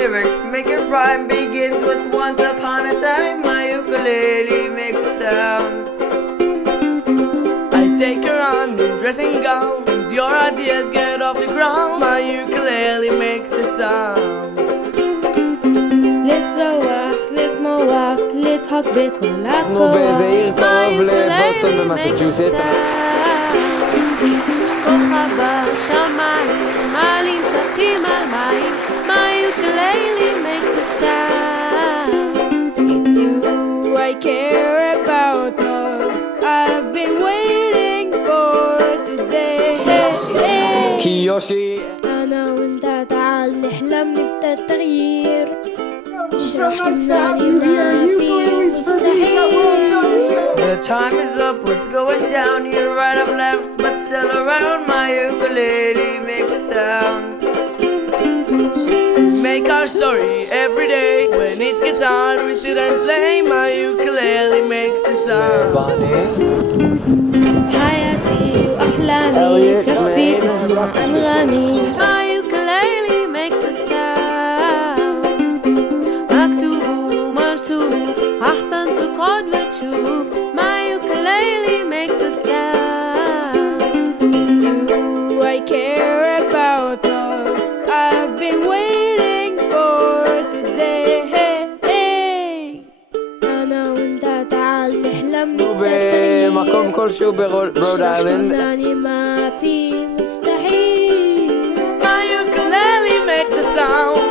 lyrics make it rhyme. Begins with once upon a time. My ukulele makes a sound. I take her on in dressing gown, and your ideas get off the ground. My ukulele makes the sound. לצרוח, לשמוח, לצחוק בכל אנחנו באיזה עיר קרוב לבוסטון במסצ'וסטס. כוכב בשמיים, מעלים שתים על מים. My ukulele makes a sound. It's you I care about most. I've been waiting for today. כי יושי أنا وأنت تعال نحلم نبدأ التغيير. اشرح لنا ما في مستحيل. The time is up, what's going down? You're right, I'm left, but still around. My ukulele makes a sound. Make our story every day. When it gets hard, we sit and play. My ukulele makes the sound. حياتي وأحلامي كفي تسمع أنغامي. My ukulele makes a sound. مكتوب ومرسوم أحسن تقعد وتشوف. My ukulele makes a sound. It's who I care about most. I've been waiting for today. أنا وأنت تعال نحلم במקום כלשהו ברוד איילנד. ما في مستحيل. My ukulele makes the sound.